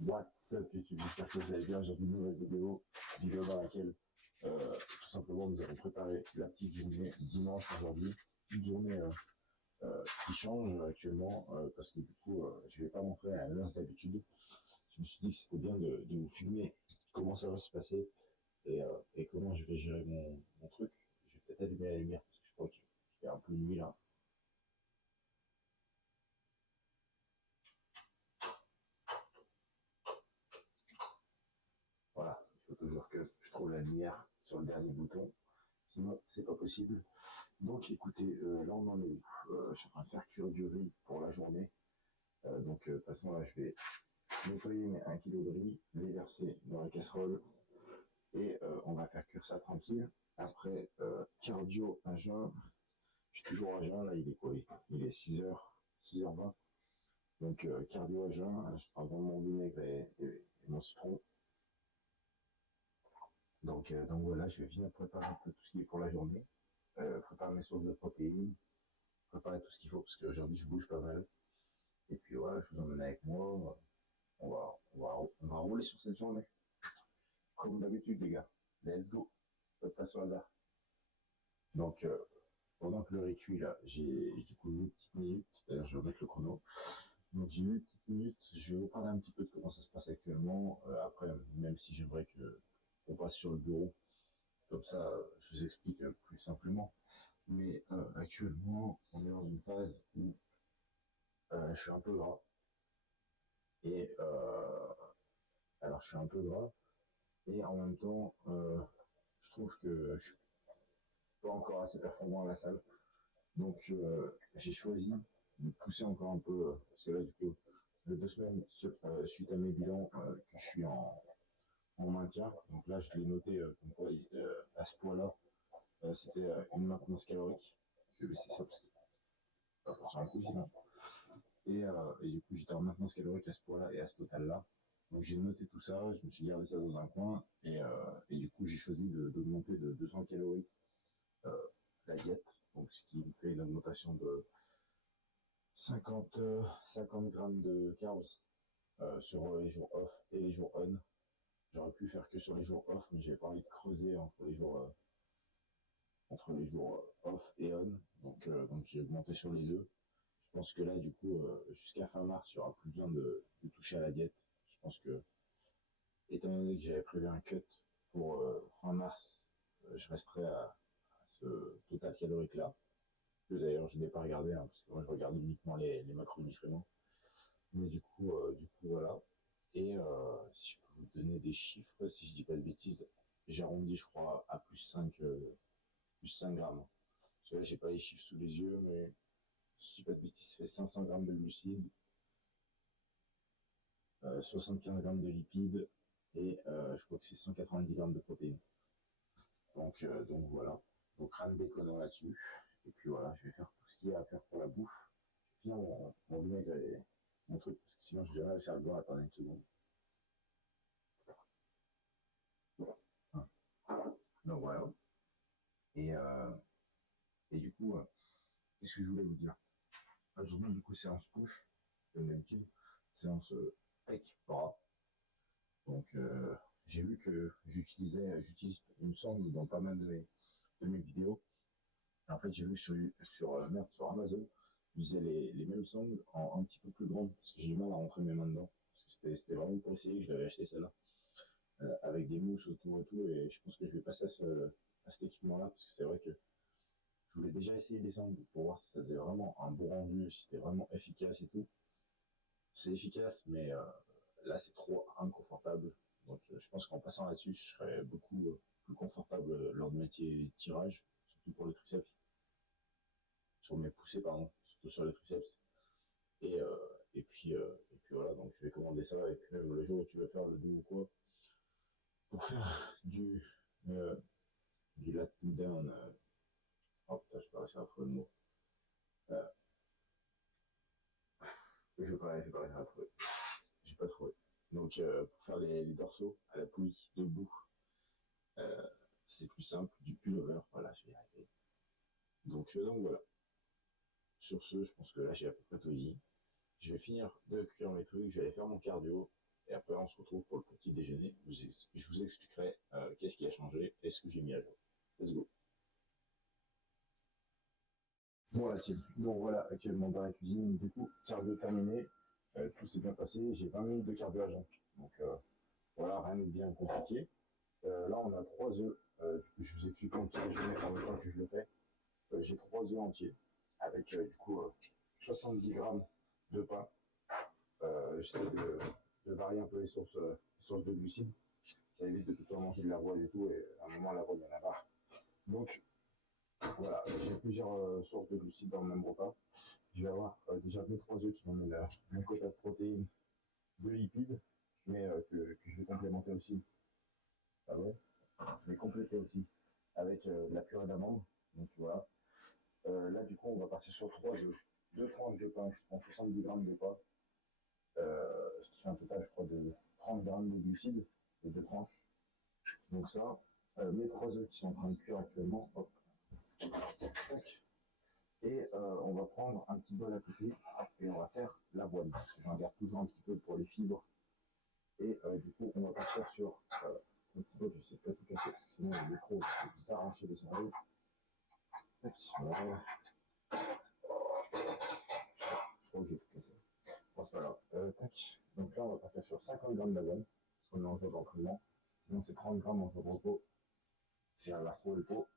What's up YouTube, j'espère que vous allez bien. Aujourd'hui une nouvelle vidéo dans laquelle tout simplement nous avons préparé la petite journée dimanche aujourd'hui. Petite journée qui change actuellement parce que du coup je vais pas montrer à l'heure d'habitude. Je me suis dit que c'était bien de vous filmer comment ça va se passer et comment je vais gérer mon truc. Je vais peut-être allumer la lumière parce que je crois qu'il fait un peu nuit là. Voilà, il faut toujours que je trouve la lumière sur le dernier bouton, sinon c'est pas possible. Donc écoutez, là on en est où je suis en train de faire cuire du riz pour la journée. Donc de toute façon là je vais nettoyer mes 1 kg de riz, les verser dans la casserole et on va faire cuire ça tranquille. Après cardio à jeun, je suis toujours à jeun, là il est quoi? Il est 6h20. Donc cardio à jeun, je prends vraiment mon vinaigre et mon citron. Donc voilà, je vais venir préparer un peu tout ce qui est pour la journée, préparer mes sources de protéines, préparer tout ce qu'il faut parce qu'aujourd'hui je bouge pas mal. Et puis voilà, je vous emmène avec moi. On va rouler sur cette journée. Comme d'habitude les gars. Let's go. Pas sur hasard. Donc pendant que le riz cuit là, j'ai du coup 8 petites minutes. D'ailleurs je vais mettre le chrono. Donc j'ai 8 petites minutes. Je vais vous parler un petit peu de comment ça se passe actuellement. Après, même si j'aimerais que on passe sur le bureau, comme ça je vous explique plus simplement. Mais actuellement, on est dans une phase où je suis un peu gras. Et alors, je suis un peu gras. Et en même temps, je trouve que je suis pas encore assez performant à la salle. Donc, j'ai choisi de pousser encore un peu. Parce que là, du coup, ça fait 2 semaines suite à mes bilans que je suis en maintien. Donc là, je l'ai noté comme quoi, à ce poids-là, c'était une maintenance calorique. Je vais baisser ça parce que pas pour un coup sinon. Et du coup, j'étais en maintenance calorique à ce poids-là et à ce total-là. Donc j'ai noté tout ça, je me suis gardé ça dans un coin et du coup j'ai choisi d'augmenter de 200 calories euh, la diète, donc ce qui me fait une augmentation de 50 grammes de carbs sur les jours off et les jours on. J'aurais pu faire que sur les jours off, mais j'avais pas envie de creuser entre les jours off et on, donc j'ai augmenté sur les deux. Je pense que là, du coup, jusqu'à fin mars, il n'y aura plus besoin de toucher à la diète. Je pense que, étant donné que j'avais prévu un cut pour fin mars, je resterai à ce total calorique là. Que d'ailleurs, je n'ai pas regardé, hein, parce que moi, je regarde uniquement les macronutriments. Mais du coup, voilà. Et si je peux vous donner des chiffres, si je dis pas de bêtises, j'arrondis, je crois, à plus 5 grammes. Parce que là, j'ai pas les chiffres sous les yeux, mais si je dis pas de bêtises, ça fait 500 grammes de glucides, 75 grammes de lipides et je crois que c'est 190 grammes de protéines. Donc voilà. Donc rien de déconnant là-dessus. Et puis voilà, je vais faire tout ce qu'il y a à faire pour la bouffe. Je vais finir mon vinaigre et mon truc, parce que sinon je vais jamais réussir à le boire. Attendez une seconde. Donc voilà. Et, euh, et du coup, qu'est-ce que je voulais vous dire? Aujourd'hui, du coup, séance push, comme d'habitude, séance pec bras. Donc j'ai vu que j'utilise une sonde dans pas mal de mes vidéos. Et en fait, j'ai vu sur Amazon, ils faisaient les mêmes sondes en un petit peu plus grande, parce que j'ai du mal à rentrer mes mains dedans. Parce que c'était vraiment pour essayer, je l'avais acheté celle-là, avec des mousses autour et tout, et je pense que je vais passer à cet équipement-là, parce que c'est vrai que je voulais déjà essayer des sondes pour voir si ça faisait vraiment un bon rendu, si c'était vraiment efficace et tout. C'est efficace, mais là, c'est trop inconfortable. Donc, je pense qu'en passant là-dessus, je serais beaucoup plus confortable lors de métier tirage, surtout pour les triceps, sur mes poussées, pardon, surtout sur les triceps. Et puis voilà, donc je vais commander ça. Et puis même le jour où tu veux faire le dos ou quoi, pour faire euh, du lat pull down, oh putain, je vais pas réussir à trouver le mot. Euh, je vais pas réussir à trouver. J'ai pas trouvé. Donc, pour faire les dorsaux à la poulie debout, euh, c'est plus simple, du pullover, voilà, je vais y arriver. Donc voilà. Sur ce, je pense que là, j'ai à peu près tout dit. Je vais finir de cuire mes trucs, je vais aller faire mon cardio, Et après, on se retrouve pour le petit déjeuner. Je vous expliquerai qu'est-ce qui a changé et ce que j'ai mis à jour. Let's go. Bon la team, donc voilà, actuellement dans la cuisine, du coup, cardio terminé, tout s'est bien passé, j'ai 20 minutes de cardio à jeun. Donc voilà, rien de bien compliqué. Là on a 3 œufs, du coup je vous explique un petit déjeuner en même temps que je le fais. J'ai 3 œufs entiers, avec du coup 70 grammes de pain. J'essaie de varier un peu les sources de glucides. Ça évite de tout le temps manger de l'avoine et tout, et à un moment l'avoine il y en a marre. Donc voilà, j'ai plusieurs sources de glucides dans le même repas. Je vais avoir déjà mes 3 œufs qui vont mettre mon quota de protéines, de lipides, mais que je vais complémenter aussi. Ah ouais, je vais compléter aussi avec de la purée d'amandes. Donc voilà. Là du coup on va partir sur 3 œufs, 2 tranches de pain qui font 70 grammes de pain, ce qui fait un total je crois de 30 grammes de glucides, les 2 tranches. Donc ça, mes 3 œufs qui sont en train de cuire actuellement, hop, tac. Et on va prendre un petit bol à côté et on va faire l'avoine, parce que j'en garde toujours un petit peu pour les fibres. Et du coup, on va partir sur un petit bol, je sais pas tout casser, parce que sinon le micro va vous arracher les oreilles. Tac, voilà. Je crois que j'ai tout cassé. Bon, c'est pas grave. Tac. Donc là, on va partir sur 50 grammes d'avoine, parce qu'on est en jour d'entraînement. Sinon, c'est 30 grammes en jour de repos. J'ai un larco le pot.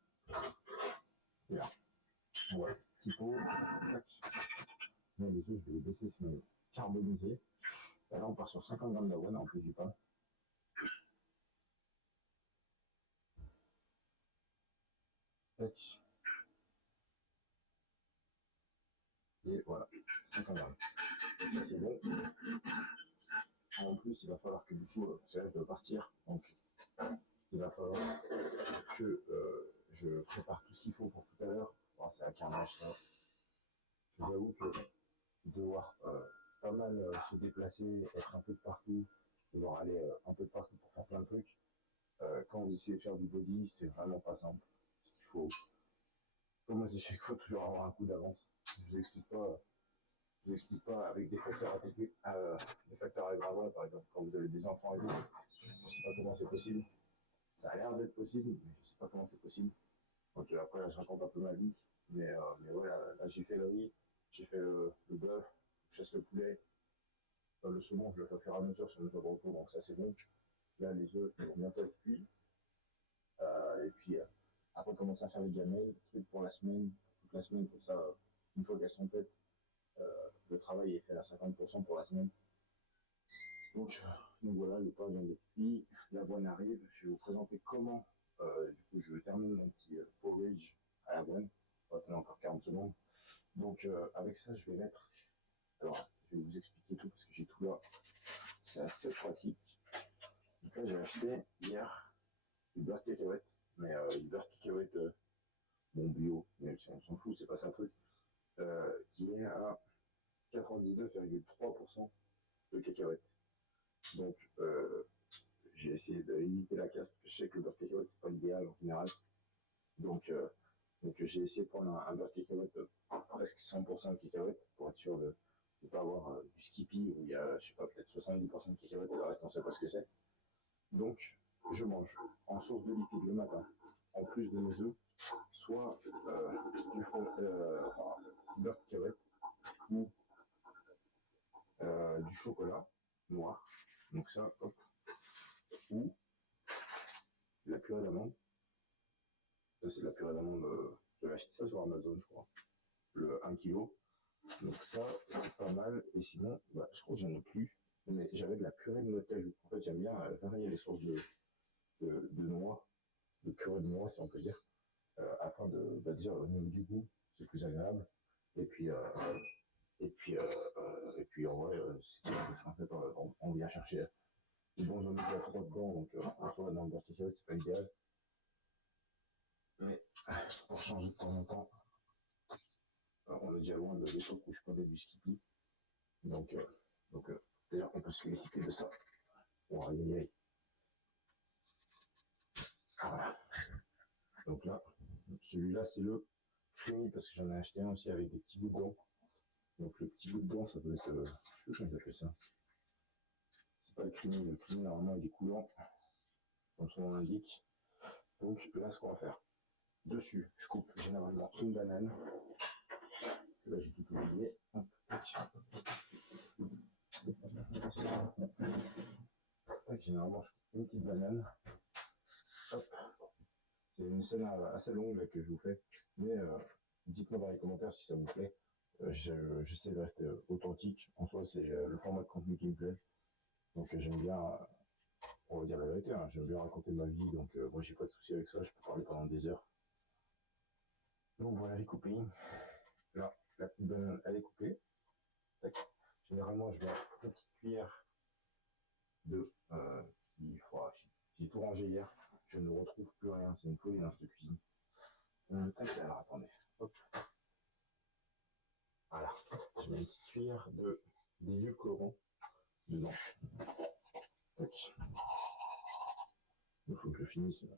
Bien. Ouais, petit pot. Tac. Mais les œufs, je vais les baisser, sinon carboniser. Et là, on part sur 50 grammes d'avoine en plus du pain. Tac. Et voilà, 50 grammes. Donc ça, c'est bon. En plus, il va falloir que du coup, parce que là, je dois partir. Donc, il va falloir que je prépare tout ce qu'il faut pour tout à l'heure. Bon, c'est un carnage, ça. Je vous avoue que devoir pas mal se déplacer, être un peu de partout, devoir aller un peu de partout pour faire plein de trucs. Quand vous essayez de faire du body, c'est vraiment pas simple. Parce qu'il faut, comme moi, chaque fois, toujours avoir un coup d'avance. Je vous explique pas avec des facteurs aggravants, par exemple, quand vous avez des enfants et tout. Je sais pas comment c'est possible. Ça a l'air d'être possible, mais je sais pas comment c'est possible. Donc après, là, je raconte un peu ma vie. Mais voilà, là, j'ai fait le riz, j'ai fait le bœuf, je chasse le poulet. Le saumon, je le fais au fur et à mesure sur le jour de repos, donc ça c'est bon. Là, les œufs vont bientôt être cuits. Et puis, après, commencer à faire les gamelles, trucs pour la semaine, toute la semaine, comme ça, une fois qu'elles sont faites, le travail est fait à 50% pour la semaine. Donc voilà, le pain vient d'être cuit, l'avoine arrive. Je vais vous présenter comment, du coup, je termine mon petit porridge à l'avoine. On va attendre encore 40 secondes. Donc avec ça, je vais mettre. Alors, je vais vous expliquer tout parce que j'ai tout là. C'est assez pratique. Donc là, j'ai acheté hier du beurre cacahuète, mais du beurre cacahuète bon bio, même si on s'en fout, c'est pas ça le truc, qui est à 99,3% de cacahuète. Donc j'ai essayé d'éviter la casse parce que je sais que le beurre cacahuète c'est pas l'idéal en général. Donc j'ai essayé de prendre un beurre cacahuète presque 100% de cacahuète pour être sûr de ne pas avoir du Skippy où il y a, je sais pas, peut-être 70% de cacahuète et le reste on sait pas ce que c'est. Donc je mange en source de lipides le matin, en plus de mes œufs, soit du beurre cacahuète ou du chocolat noir. Donc ça, hop. Ou la purée d'amande. Ça, c'est de la purée d'amande. J'avais acheté ça sur Amazon, je crois. Le 1 kg. Donc ça, c'est pas mal. Et sinon, bah, je crois que j'en ai plus. Mais j'avais de la purée de noix de cajou. En fait, j'aime bien varier les sources de noix, de purée de noix, si on peut dire. Afin de, bah, déjà, au niveau du goût, c'est plus agréable. Et puis, en vrai, en fait, on vient chercher les bons oméga 3 dedans, donc en soi, dans le beurre cacahuète, c'est pas idéal. Mais pour changer de temps en temps, on est déjà loin de l'époque où je prenais du Skippy. Donc, déjà, on peut se féliciter de ça. Bon, aïe, aïe. Voilà. Donc là, celui-là, c'est le creamy parce que j'en ai acheté un aussi avec des petits bouts dedans. Donc le petit bout dedans, ça doit être, je sais pas comment ils appellent ça. c'est pas le creamy. Le creamy, normalement, il est coulant, comme son nom l'indique. Donc là, ce qu'on va faire, dessus, je coupe généralement une banane. Là, j'ai tout oublié. Hop, généralement, je coupe une petite banane. Hop. C'est une scène assez longue là, que je vous fais. Mais dites-moi dans les commentaires si ça vous plaît. J'essaie de rester authentique. En soi, c'est le format de contenu qui me plaît. Donc j'aime bien, on va dire la vérité, hein, j'aime bien raconter ma vie. Donc moi, j'ai pas de souci avec ça. Je peux parler pendant des heures. Donc voilà les copines. Là, la petite banane, elle est coupée. Tac. Généralement, je mets une petite cuillère de j'ai tout rangé hier. Je ne retrouve plus rien. C'est une folie dans cette cuisine. Tac, alors attendez. Hop. Voilà. Je mets une petite cuillère d'édulcorant dedans. Tac. Il faut que je le finisse. Il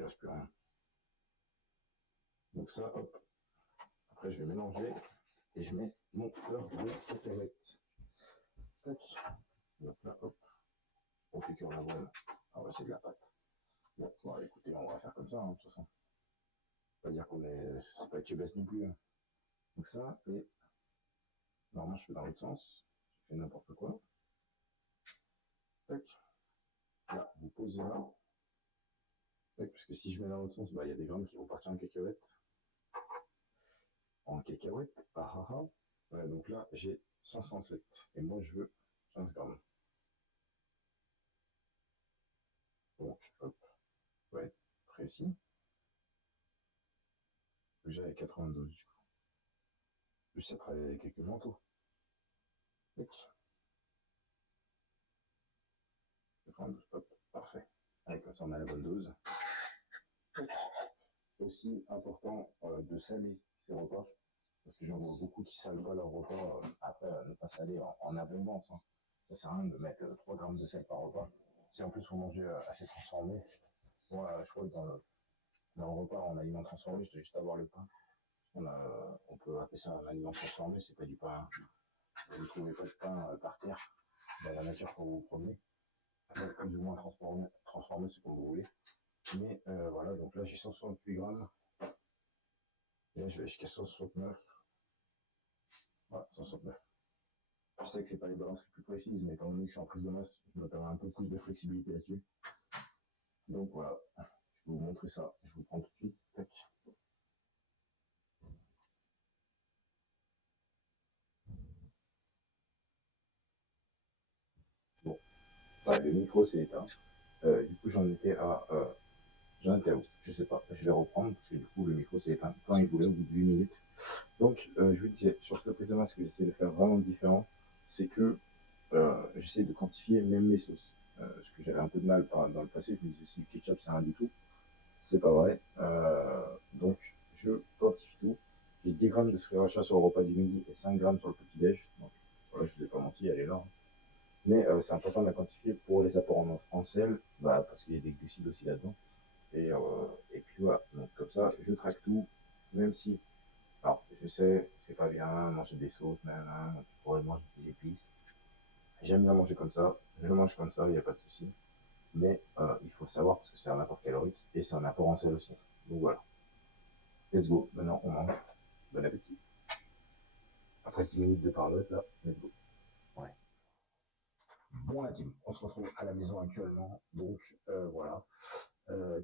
ne reste plus rien. Donc ça, hop. Après, je vais mélanger et je mets mon beurre de cacahuète. Tac. Donc là, hop. On fait cuire l'avoine. On va essayer de la pâte. Bon, écoutez, on va faire comme ça, hein, de toute façon. Pas dire qu'on est. C'est pas tubes non plus. Hein. Donc ça, et. Normalement, je fais dans l'autre sens. Je fais n'importe quoi. Tac. Là, vous posez là. Tac, parce que si je mets dans l'autre sens, bah, il y a des grammes qui vont partir en cacahuète. En cacahuète. Ah ah ah. Ouais, donc là, j'ai 507. Et moi, je veux 15 grammes. Donc, hop. Ouais, précis. J'avais 92 du coup. Plus ça travaille avec quelques manteaux. Tac. 92, hop, parfait. Allez, comme ça, on a la bonne dose. Aussi important de saler ces repas, parce que j'en vois beaucoup qui salent pas leur repas. Après, ne pas saler en abondance. Hein. Ça sert à rien de mettre 3 grammes de sel par repas. Si en plus vous mangez assez transformé, moi, je crois que dans le repas en aliment transformé, je dois juste avoir le pain. On peut appeler ça un aliment transformé, c'est pas du pain. Hein. Vous ne trouvez pas de pain par terre dans la nature quand vous vous promenez. Plus ou moins transformé, c'est comme vous voulez. Mais voilà, donc là j'ai 168 grammes. Et là je vais jusqu'à 169. Voilà, 169. Je sais que c'est pas les balances les plus précises, mais étant donné que je suis en prise de masse, je m'attends à un peu plus de flexibilité là-dessus. Donc voilà, je vais vous montrer ça. Je vous prends tout de suite. Tac. Bon, ouais, le micro s'est éteint. Du coup j'en étais à où? Je sais pas. Je vais reprendre parce que du coup le micro s'est éteint quand il voulait au bout de 8 minutes. Donc je vous disais, sur cette prise de masse, ce que j'essaie de faire vraiment différent, c'est que j'essaie de quantifier même mes sauces. Ce que j'avais un peu de mal dans le passé, je me disais si le ketchup c'est rien du tout. C'est pas vrai. Donc je quantifie tout. J'ai 10 grammes de sriracha sur le repas du midi et 5 grammes sur le petit déj. Donc voilà, je vous ai pas menti, elle est là. Hein. Mais c'est important de la quantifier pour les apports en sel, parce qu'il y a des glucides aussi là-dedans. Et puis voilà, donc comme ça, je traque tout, même si, alors je sais, c'est pas bien, manger des sauces, tu pourrais manger des épices. J'aime bien manger comme ça, je le mange comme ça, il n'y a pas de souci. Mais il faut savoir parce que c'est un apport calorique et c'est un apport en sel aussi. Donc voilà, let's go, maintenant on mange, bon appétit. Après 10 minutes de parlotte là, let's go. Ouais. Bon la team, on se retrouve à la maison actuellement, donc voilà.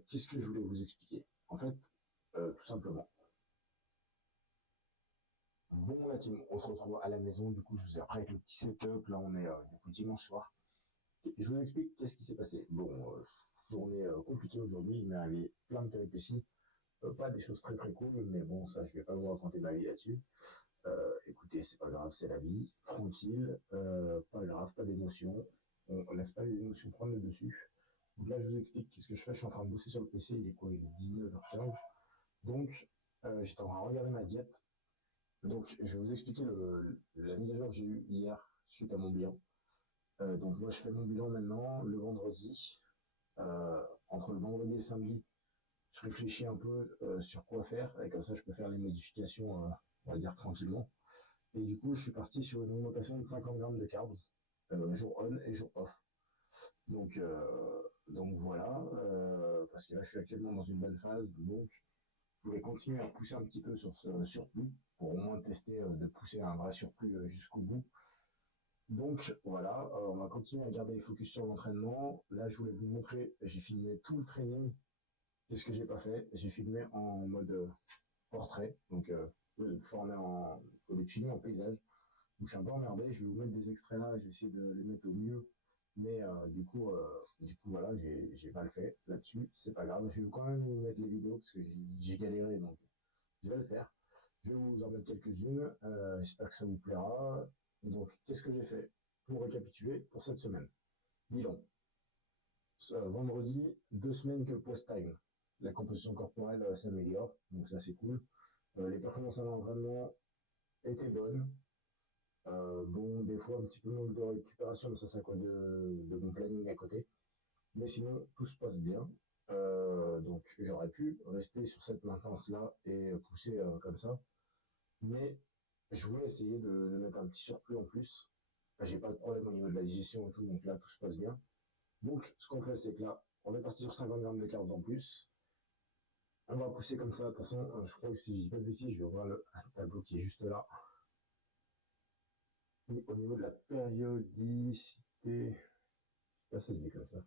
Qu'est-ce que je voulais vous expliquer? En fait, tout simplement. Bon la team, on se retrouve à la maison, du coup je vous ai après avec le petit setup, là on est du coup dimanche soir. Je vous explique qu'est-ce qui s'est passé. Bon, journée compliquée aujourd'hui, il m'est arrivé plein de péripéties, pas des choses très très cool, mais bon ça je vais pas vous raconter ma vie là-dessus. Écoutez, c'est pas grave, c'est la vie, tranquille, pas grave, pas d'émotion, on laisse pas les émotions prendre le dessus. Donc là je vous explique qu'est-ce que je fais, je suis en train de bosser sur le PC, il est quoi, il est 19h15, donc j'étais en train de regarder ma diète. Donc, je vais vous expliquer la mise à jour que j'ai eue hier suite à mon bilan. Donc, moi, je fais mon bilan maintenant le vendredi. Entre le vendredi et le samedi, je réfléchis un peu sur quoi faire. Et comme ça, je peux faire les modifications, on va dire, tranquillement. Et du coup, je suis parti sur une augmentation de 50 grammes de carbs. jour on et jour off. Donc voilà, parce que là je suis actuellement dans une bonne phase, donc je voulais continuer à pousser un petit peu sur ce surplus, pour au moins tester de pousser un vrai surplus jusqu'au bout. Donc voilà, on va continuer à garder les focus sur l'entraînement. Là je voulais vous montrer, j'ai filmé tout le training. Qu'est-ce que j'ai pas fait? J'ai filmé en mode portrait, donc formé au lieu de filmer en paysage. Donc je suis un peu emmerdé, je vais vous mettre des extraits là, je vais essayer de les mettre au mieux. Mais du coup voilà, j'ai mal fait là-dessus, c'est pas grave. Je vais quand même vous mettre les vidéos parce que j'ai galéré, donc je vais le faire. Je vais vous en mettre quelques-unes, j'espère que ça vous plaira. Donc qu'est-ce que j'ai fait? Pour récapituler, pour cette semaine. Bilan. Vendredi, 2 semaines que post-time. La composition corporelle s'améliore, donc ça c'est cool. Les performances à l'entraînement étaient bonnes. Bon, des fois un petit peu manque de récupération, mais ça c'est à cause de mon planning à côté. Mais sinon, tout se passe bien. Donc j'aurais pu rester sur cette maintenance-là et pousser comme ça. Mais je voulais essayer de mettre un petit surplus en plus. J'ai pas de problème au niveau de la digestion et tout, donc là tout se passe bien. Donc ce qu'on fait, c'est que là, on est parti sur 50 grammes de carbs en plus. On va pousser comme ça. De toute façon, je crois que si je dis pas de bêtises, je vais ouvrir le tableau qui est juste là. Et au niveau de la périodicité, là ça se dit comme ça.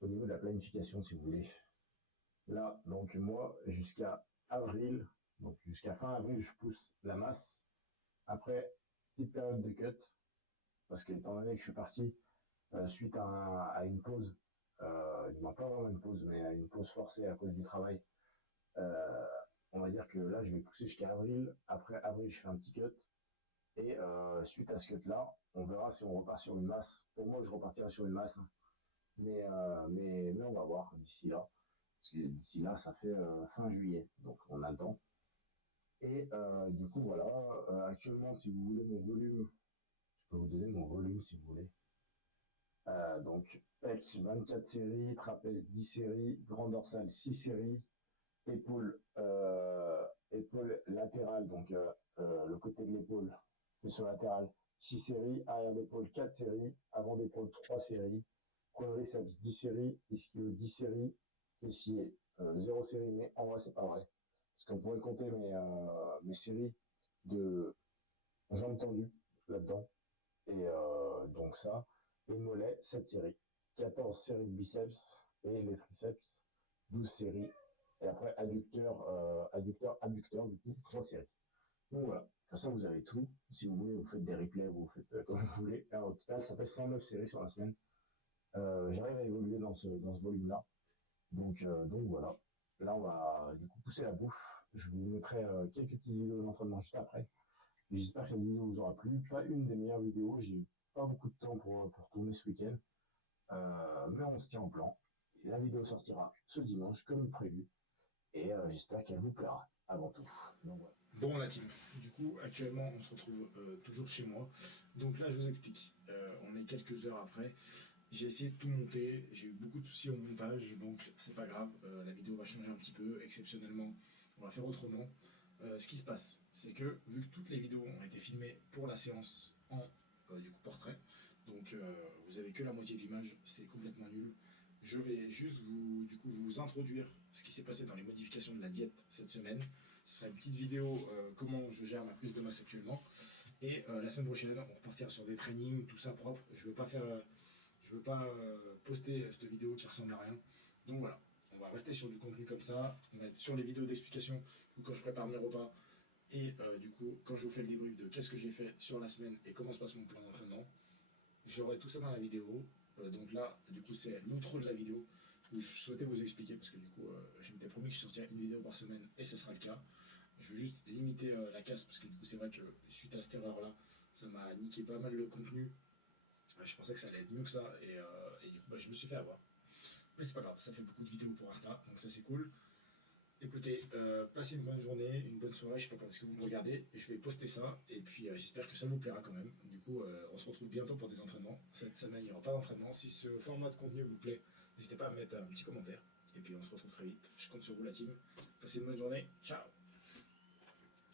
Au niveau de la planification, si vous voulez. Là, donc moi, jusqu'à avril, donc jusqu'à fin avril, je pousse la masse. Après, petite période de cut, parce que étant donné que je suis parti suite à une pause, non pas vraiment une pause, mais à une pause forcée à cause du travail, on va dire que là, je vais pousser jusqu'à avril. Après avril, je fais un petit cut. Et suite à ce cut-là, on verra si on repart sur une masse. Pour moi, je repartirai sur une masse. Hein. Mais on va voir d'ici là. Parce que d'ici là, ça fait fin juillet. Donc on a le temps. Et du coup, voilà. Actuellement, si vous voulez mon volume, je peux vous donner mon volume si vous voulez. Donc, pec 24 séries, trapèze 10 séries, grand dorsal 6 séries, épaule latérale, donc le côté de l'épaule, flexion latérale 6 séries, arrière d'épaule 4 séries, avant d'épaule 3 séries, quadriceps 10 séries, ischio 10 séries, fessier 0 série, mais en vrai c'est pas vrai. Parce qu'on pourrait compter mes séries de jambes tendues là-dedans. Et donc ça, et mollet 7 séries, 14 séries de biceps et les triceps 12 séries. Et après adducteur, du coup 3 séries. Donc voilà, comme ça vous avez tout. Si vous voulez, vous faites des replays, vous faites comme vous voulez. Alors, au total, ça fait 109 séries sur la semaine. J'arrive à évoluer dans ce volume-là. Donc voilà. Là, on va du coup pousser la bouffe. Je vous mettrai quelques petites vidéos d'entraînement juste après. Et j'espère que cette vidéo vous aura plu. Pas une des meilleures vidéos. J'ai eu pas beaucoup de temps pour tourner ce week-end. Mais on se tient en plan. Et la vidéo sortira ce dimanche, comme prévu. Et j'espère qu'elle vous plaira avant tout. Donc, voilà. Bon la team, du coup actuellement on se retrouve toujours chez moi. Donc là je vous explique, on est quelques heures après. J'ai essayé de tout monter, j'ai eu beaucoup de soucis au montage, donc c'est pas grave, la vidéo va changer un petit peu, exceptionnellement on va faire autrement. Ce qui se passe, c'est que vu que toutes les vidéos ont été filmées pour la séance en du coup portrait, donc vous avez que la moitié de l'image, c'est complètement nul. Je vais juste vous introduire ce qui s'est passé dans les modifications de la diète cette semaine. Ce sera une petite vidéo comment je gère ma prise de masse actuellement. Et la semaine prochaine, on repartira sur des trainings, tout ça propre. Je ne veux pas poster cette vidéo qui ressemble à rien. Donc voilà, on va rester sur du contenu comme ça. On va être sur les vidéos d'explication quand je prépare mes repas. Et du coup, quand je vous fais le débrief de qu'est-ce que j'ai fait sur la semaine et comment se passe mon plan d'entraînement, j'aurai tout ça dans la vidéo. Donc là, du coup, c'est l'outro de la vidéo où je souhaitais vous expliquer parce que du coup, je m'étais promis que je sortirais une vidéo par semaine et ce sera le cas. Je vais juste limiter la casse parce que du coup, c'est vrai que suite à cette erreur-là, ça m'a niqué pas mal le contenu. Je pensais que ça allait être mieux que ça et du coup, je me suis fait avoir. Mais c'est pas grave, ça fait beaucoup de vidéos pour Insta, donc ça c'est cool. Écoutez, passez une bonne journée, une bonne soirée, je sais pas quand est-ce que vous me regardez, et je vais poster ça, et puis j'espère que ça vous plaira quand même. Du coup, on se retrouve bientôt pour des entraînements. Cette semaine, il n'y aura pas d'entraînement. Si ce format de contenu vous plaît, n'hésitez pas à me mettre un petit commentaire, et puis on se retrouve très vite. Je compte sur vous la team. Passez une bonne journée, ciao!